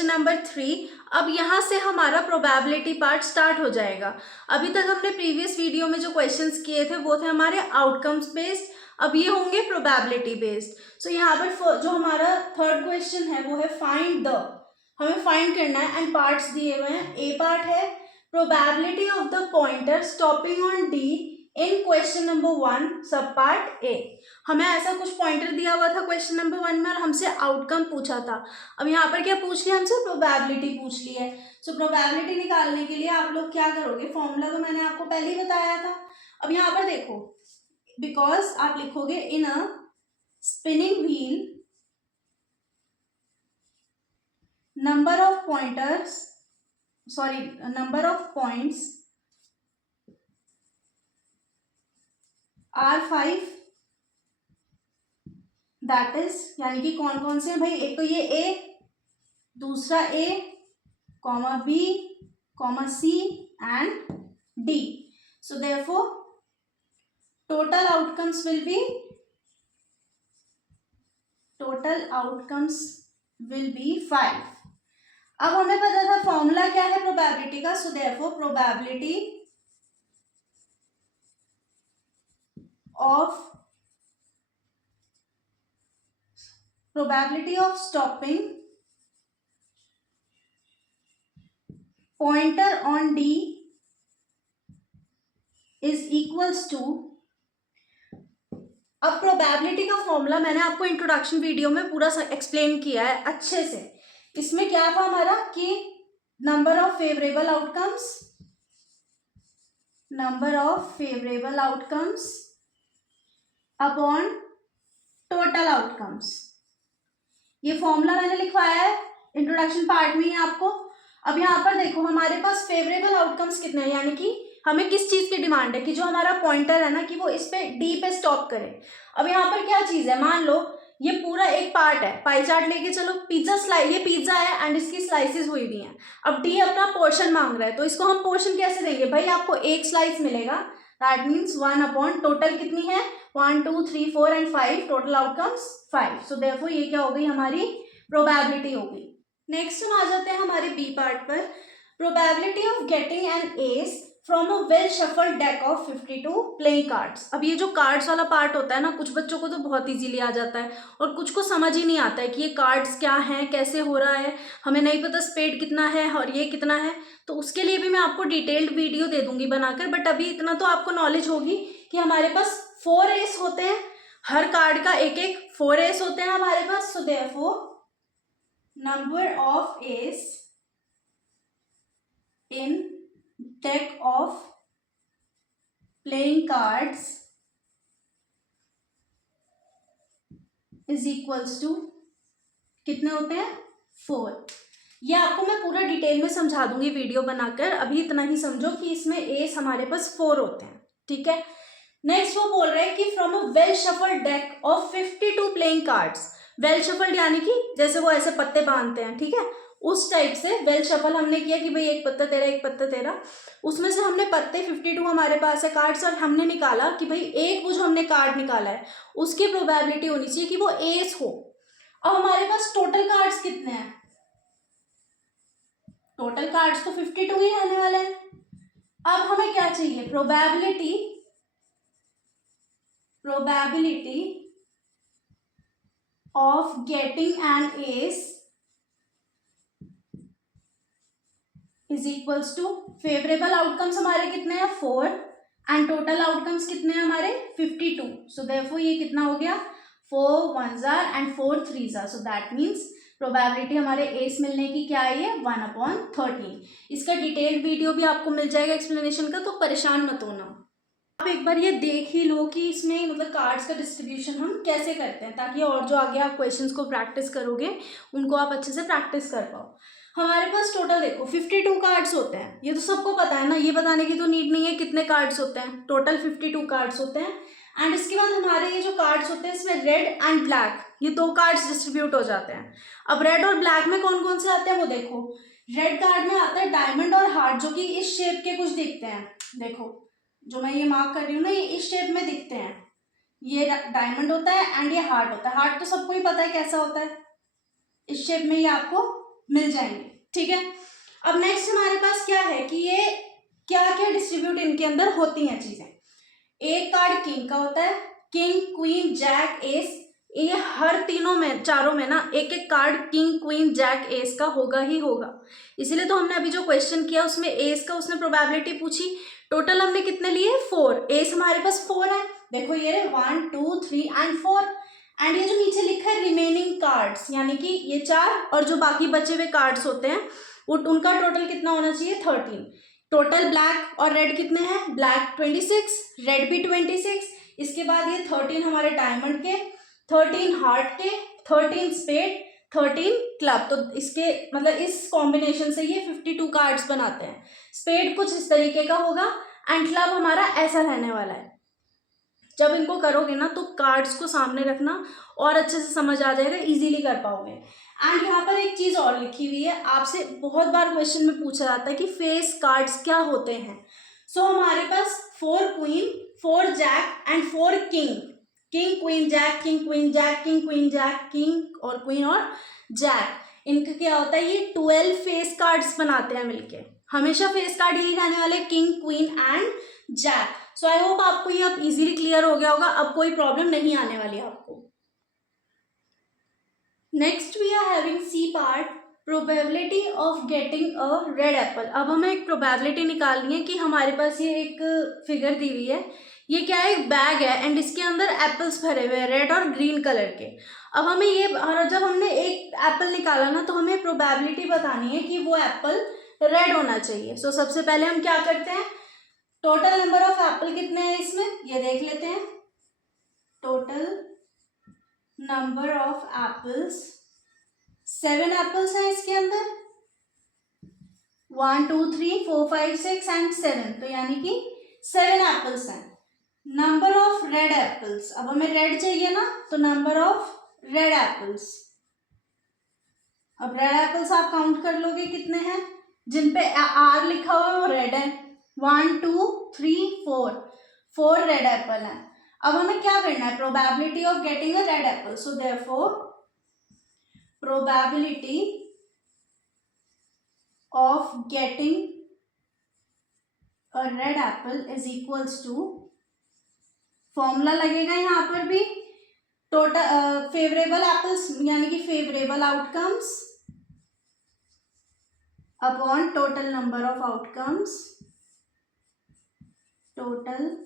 Question number 3। अब यहाँ से हमारा प्रोबेबिलिटी पार्ट स्टार्ट हो जाएगा। अभी तक हमने प्रीवियस वीडियो में जो क्वेश्चंस किए थे वो थे हमारे आउटकम्स बेस्ड, अब ये होंगे प्रोबेबिलिटी बेस्ड। सो यहाँ पर जो हमारा थर्ड क्वेश्चन है वो है फाइंड द, हमें फाइंड करना है एंड पार्ट्स दिए हुए हैं। ए पार्ट है probability of the pointer stopping on D in question number 1 सब पार्ट ए। हमें ऐसा कुछ पॉइंटर दिया हुआ था क्वेश्चन नंबर 1 में और हमसे आउटकम पूछा था। अब यहाँ पर क्या पूछ लिया हमसे, प्रोबेबिलिटी पूछ ली है। सो प्रोबेबिलिटी निकालने के लिए आप लोग क्या करोगे, फॉर्मूला तो मैंने आपको पहले ही बताया था। अब यहाँ पर देखो, बिकॉज आप लिखोगे in a spinning wheel number of pointers, sorry number of points are 5, that is, यानी कि कौन कौन से हैं भाई, एक तो ये ए, दूसरा A, comma B, comma C and D. So therefore total outcomes will be 5। अब हमें पता था फॉर्मूला क्या है प्रोबेबिलिटी का। So therefore probability of stopping pointer on D is equals to, अब प्रोबेबिलिटी का फॉर्मूला मैंने आपको इंट्रोडक्शन वीडियो में पूरा एक्सप्लेन किया है अच्छे से। इसमें क्या था हमारा कि number of favourable outcomes upon total outcomes. ये फॉर्मूला मैंने लिखवाया है इंट्रोडक्शन पार्ट में ही आपको। अब यहाँ पर देखो हमारे पास फेवरेबल आउटकम्स कितने हैं, यानी कि हमें किस चीज की डिमांड है कि जो हमारा पॉइंटर है ना कि वो इस पे डी पे स्टॉप करे। अब यहाँ पर क्या चीज है, मान लो ये पूरा एक पार्ट है, पाई चार्ट लेके चलो, पिज्जा स्लाइस, ये पिज्जा है एंड इसकी स्लाइसेस हुई हुई हैं। अब डी अपना पोर्शन मांग रहा है, तो इसको हम पोर्शन कैसे देंगे भाई, आपको एक स्लाइस मिलेगा, दैट मीन्स 1 अपॉन टोटल कितनी है 1 2 3 4 and 5, total outcomes 5। So therefore ये क्या हो गई हमारी प्रोबेबिलिटी हो गई। नेक्स्ट हम आ जाते हैं हमारे बी पार्ट पर, probability of getting an S from a well shuffled deck of 52 playing cards. अब ये जो कार्ड्स वाला पार्ट होता है ना, कुछ बच्चों को तो बहुत इजीली आ जाता है और कुछ को समझ ही नहीं आता है कि ये कार्ड्स क्या हैं, कैसे हो रहा है, हमें नहीं पता स्पेड कितना है और ये कितना है। तो उसके लिए भी मैं आपको डिटेल्ड वीडियो दे दूंगी बनाकर, बट अभी इतना तो आपको नॉलेज होगी कि हमारे पास 4 एस होते हैं, हर कार्ड का एक एक 4 एस होते हैं हमारे पास। So therefore number of aces in deck of playing cards is equals to कितने होते हैं 4। ये आपको मैं पूरा डिटेल में समझा दूंगी वीडियो बनाकर, अभी इतना ही समझो कि इसमें एस हमारे पास 4 होते हैं, ठीक है। नेक्स्ट वो बोल रहे हैं कि from a well shuffled deck of 52 playing cards, well shuffled यानी कि जैसे वो ऐसे पत्ते बांधते हैं, ठीक है, उस टाइप से वेल शफल हमने किया कि भाई एक पत्ता तेरा एक पत्ता तेरा, उसमें से हमने पत्ते 52 हमारे पास है कार्ड्स, और हमने निकाला कि भाई एक वो जो हमने कार्ड निकाला है उसकी प्रोबेबिलिटी होनी चाहिए कि वो एस हो। अब हमारे पास टोटल कार्ड्स कितने हैं, टोटल कार्ड्स तो 52 ही रहने वाले हैं। अब हमें क्या चाहिए, probability of getting an ace is equals to, favourable outcomes हमारे कितने हैं 4 एंड टोटल आउटकम्स कितने हैं हमारे 52। सो देयरफॉर ये कितना हो गया 4 1s and 4 3s। So that means probability हमारे एस मिलने की क्या है ये 1/13। इसका डिटेल्ड वीडियो भी आपको मिल जाएगा एक्सप्लेनेशन का, तो परेशान मत होना। आप एक बार ये देख ही लो कि इसमें मतलब कार्ड्स का डिस्ट्रीब्यूशन हम कैसे करते हैं, ताकि और जो आगे आप क्वेश्चंस को प्रैक्टिस करोगे उनको आप अच्छे से प्रैक्टिस कर पाओ। हमारे पास टोटल देखो 52 कार्ड्स होते हैं, ये तो सबको पता है ना, ये बताने की तो नीड नहीं है कितने कार्ड्स होते हैं, टोटल 52 कार्ड्स होते हैं। एंड इसके बाद हमारे ये जो कार्ड्स होते हैं इसमें रेड एंड ब्लैक, ये 2 कार्ड्स डिस्ट्रीब्यूट हो जाते हैं। अब रेड और ब्लैक में कौन कौन से आते हैं वो देखो, रेड कार्ड में आता है डायमंड और हार्ट, जो कि इस शेप के कुछ दिखते हैं, देखो जो मैं ये मार्क कर रही हूँ ना, ये इस शेप में दिखते हैं, ये डायमंड होता है एंड ये हार्ट होता है। हार्ट तो सबको ही पता है कैसा होता है, इस शेप में ये आपको मिल जाएंगे, ठीक है। अब नेक्स्ट हमारे पास क्या है कि ये क्या क्या डिस्ट्रीब्यूट इनके अंदर होती हैं चीजें। एक कार्ड किंग का होता है, किंग क्वीन जैक एस, ये हर तीनों में चारों में ना एक एक card king queen jack ace का होगा ही होगा। इसीलिए तो हमने अभी जो क्वेश्चन किया उसमें एस का उसने प्रोबेबिलिटी पूछी। टोटल हमने कितने लिए 4, एस हमारे पास 4 है। देखो ये 1 2 3 एंड 4। एंड ये जो नीचे लिखा है रिमेनिंग कार्ड्स, यानी कि ये 4 और जो बाकी बचे हुए कार्ड्स होते हैं उनका टोटल कितना होना चाहिए 13। टोटल ब्लैक और रेड कितने हैं, ब्लैक 26, रेड भी 26। इसके बाद ये 13 हमारे डायमंड के, 13 हार्ट के, 13 स्पेड, 13 क्लब। तो इसके मतलब इस कॉम्बिनेशन से ये 52 कार्ड्स बनाते हैं। स्पेड कुछ इस तरीके का होगा एंड क्लब हमारा ऐसा रहने वाला है। जब इनको करोगे ना तो कार्ड्स को सामने रखना और अच्छे से समझ आ जाएगा, इजीली कर पाओगे। एंड यहाँ पर एक चीज और लिखी हुई है, आपसे बहुत बार क्वेश्चन में पूछा जाता है कि फेस कार्ड्स क्या होते हैं। सो हमारे पास 4 queen, 4 jack and 4 king, king queen jack, king queen jack, king queen jack, king और क्वीन और जैक, इनका क्या होता है ये 12 फेस कार्ड्स बनाते हैं मिलके। हमेशा फेस कार्ड यही रहने वाले, king queen and jack. So I hope आपको ये अब इजीली क्लियर हो गया होगा, अब कोई प्रॉब्लम नहीं आने वाली है आपको। Next we are having C part, probability of getting a red apple. अब हमें एक प्रोबेबिलिटी निकालनी है कि हमारे पास ये एक फिगर दी हुई है, ये क्या है, एक बैग है एंड इसके अंदर एप्पल्स भरे हुए हैं रेड और ग्रीन कलर के। अब हमें ये, और जब हमने एक एप्पल निकाला ना तो हमें प्रोबेबिलिटी बतानी है कि वो एप्पल रेड होना चाहिए। सो सबसे पहले हम क्या करते हैं, टोटल नंबर ऑफ एप्पल कितने हैं इसमें ये देख लेते हैं। Total number of apples 7 apples हैं इसके अंदर, 1 2 3 4 5 6 एंड 7, तो यानी कि 7 एप्पल्स हैं। नंबर ऑफ रेड एप्पल्स, अब हमें रेड चाहिए ना, तो नंबर ऑफ रेड एप्पल्स, अब रेड एप्पल्स आप काउंट कर लोगे कितने हैं, जिन पे आर लिखा हुआ है वो रेड है, 1 2 3 4 रेड एप्पल है। अब हमें क्या करना है, probability of getting a red apple. So therefore probability of getting a red apple is equals to, formula लगेगा यहाँ पर भी, टोटल फेवरेबल एप्पल्स यानी कि favourable outcomes upon total number of outcomes, total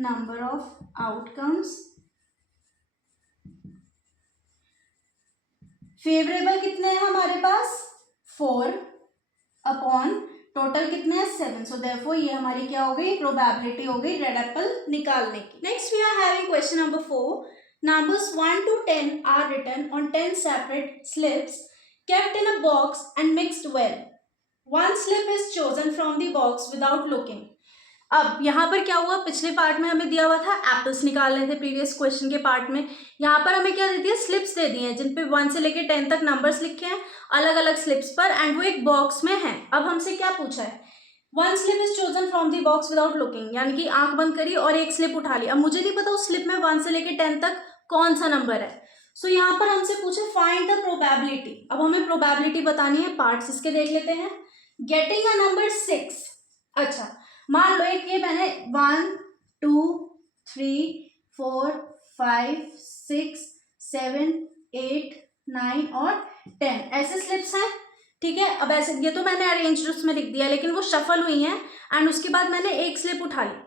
number of outcomes. Favourable कितने हैं हमारे पास 4 अपॉन टोटल कितने हैं 7। सो देयरफॉर ये हमारी क्या हो गई, प्रोबेबिलिटी हो गई रेड एप्पल निकालने की। Next we are having question number 4, numbers 1 to 10 are written on 10 separate slips kept in a box and mixed well. One slip is chosen from the box without looking. अब यहाँ पर क्या हुआ, पिछले part में हमें दिया हुआ था एप्पल्स निकालने थे प्रीवियस क्वेश्चन के पार्ट में, यहाँ पर हमें क्या दे दिया, स्लिप्स दे दिए हैं जिन पे 1 से लेके 10 तक नंबर्स लिखे हैं अलग अलग स्लिप्स पर एंड वो एक बॉक्स में है। अब हमसे क्या पूछा है, 1 slip is chosen from the box without looking, यानी कि आंख बंद करी और एक स्लिप उठा ली। अब मुझे नहीं पता उस स्लिप में 1 से लेके 10 तक कौन सा नंबर है। सो यहाँ पर हमसे पूछे फाइंड द प्रोबेबिलिटी। अब हमें प्रोबेबिलिटी बतानी है, पार्ट्स इसके देख लेते हैं। गेटिंग अ नंबर 6, अच्छा मान लो एक ये मैंने 1 2 3 4 5 6 7 8 9 और 10 ऐसे स्लिप्स हैं, ठीक है। अब ऐसे ये तो मैंने अरेंज उसमें लिख दिया, लेकिन वो शफल हुई हैं एंड उसके बाद मैंने एक स्लिप उठा ली।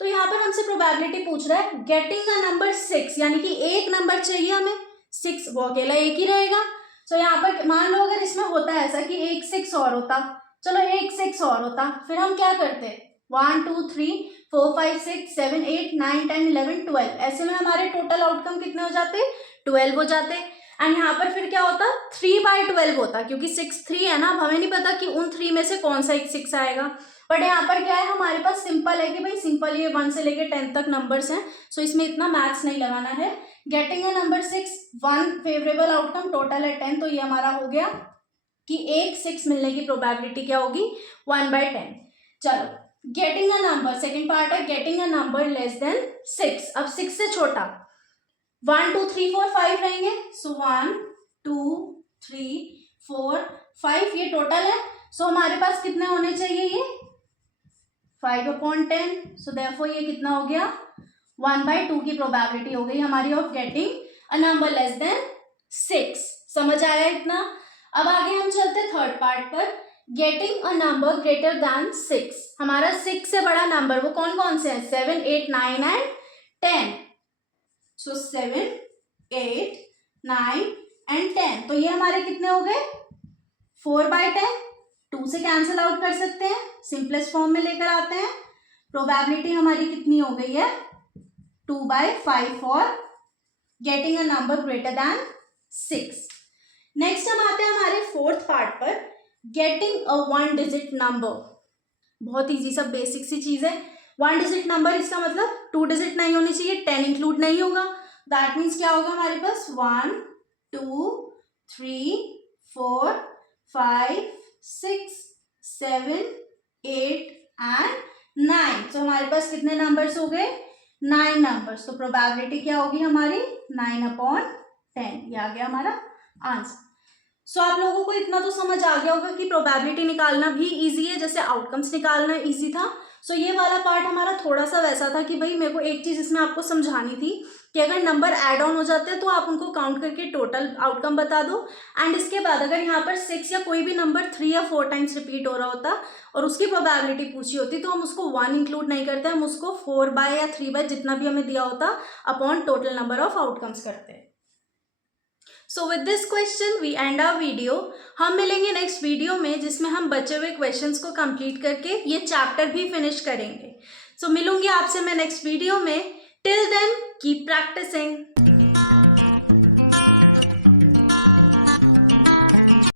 तो यहाँ पर हमसे प्रोबेबिलिटी पूछ रहा है गेटिंग अ नंबर 6, यानी कि एक नंबर चाहिए हमें 6, वो अकेला एक ही रहेगा। सो यहाँ पर मान लो अगर इसमें होता है ऐसा कि एक 6 और होता, चलो एक 6 और होता, फिर हम क्या करते 1 2 3 4 5 6 7 8 9 10 11 12, ऐसे में हमारे टोटल आउटकम कितने हो जाते 12 हो जाते। एंड यहाँ पर फिर क्या होता 3/12 होता, क्योंकि 6 3 है ना, अब हमें नहीं पता कि उन 3 में से कौन सा एक 6 आएगा। बट यहाँ पर क्या है, हमारे पास सिंपल है कि भाई सिंपल ये 1 से लेके 10 तक नंबर्स हैं, सो इसमें इतना मैथ्स नहीं लगाना है। Getting a number 6, 1 favourable outcome, total है 10, तो ये हमारा हो गया कि एक 6 मिलने की प्रोबेबिलिटी क्या होगी 1/10। चलो getting a number, second part है getting a number less than 6। अब 6 से छोटा 1 2 3 4 5 रहेंगे, सो 1 2 3 4 5 ये टोटल है। सो हमारे पास कितने होने चाहिए, ये 5/10। सो देयरफॉर ये कितना हो गया, 1/2 की प्रोबेबिलिटी हो गई हमारी of getting a number less than 6। समझ आया इतना। अब आगे हम चलते थर्ड पार्ट पर, getting a number greater than 6। हमारा 6 से बड़ा नंबर वो कौन कौन से हैं, 7, 8, 9 एंड 10। So 7, 8, 9 and 10। तो ये हमारे कितने हो गए, 4/10। 2 से कैंसिल आउट कर सकते हैं, सिंपलेस्ट फॉर्म में लेकर आते हैं। प्रोबेबिलिटी हमारी कितनी हो गई है, 2/5 for getting a number greater than 6। Next हम आते हैं हमारे फोर्थ पार्ट पर, गेटिंग अ 1 डिजिट नंबर। बहुत इजी सा बेसिक सी चीज है। 1 डिजिट नंबर, इसका मतलब 2 डिजिट नहीं होनी चाहिए, 10 इंक्लूड नहीं होगा। दैट मीन्स क्या होगा हमारे पास, 1, 2, 3, 4, 5, 6, 7, 8 एंड 9। तो हमारे पास कितने नंबर्स हो गए, 9 नंबर्स। तो प्रोबेबिलिटी क्या होगी हमारी, 9/10। ये आ गया हमारा आंसर। सो आप लोगों को इतना तो समझ आ गया होगा कि प्रोबेबिलिटी निकालना भी इजी है जैसे आउटकम्स निकालना इजी था। सो ये वाला पार्ट हमारा थोड़ा सा वैसा था कि भाई मेरे को एक चीज इसमें आपको समझानी थी कि अगर नंबर ऐड ऑन हो जाते हैं तो आप उनको काउंट करके टोटल आउटकम बता दो। एंड इसके बाद अगर यहाँ पर 6 या कोई भी नंबर 3 या 4 टाइम्स रिपीट हो रहा होता और उसकी प्रोबेबिलिटी पूछी होती तो हम उसको 1 इंक्लूड नहीं करते, हम उसको 4 या 3 जितना भी हमें दिया होता upon total number of outcomes करते हैं। So with this question we end our video. हम मिलेंगे नेक्स्ट वीडियो में जिसमें हम बचे हुए क्वेश्चंस को कंप्लीट करके ये चैप्टर भी फिनिश करेंगे। सो मिलूंगी आपसे मैं नेक्स्ट वीडियो में। Till then keep practising.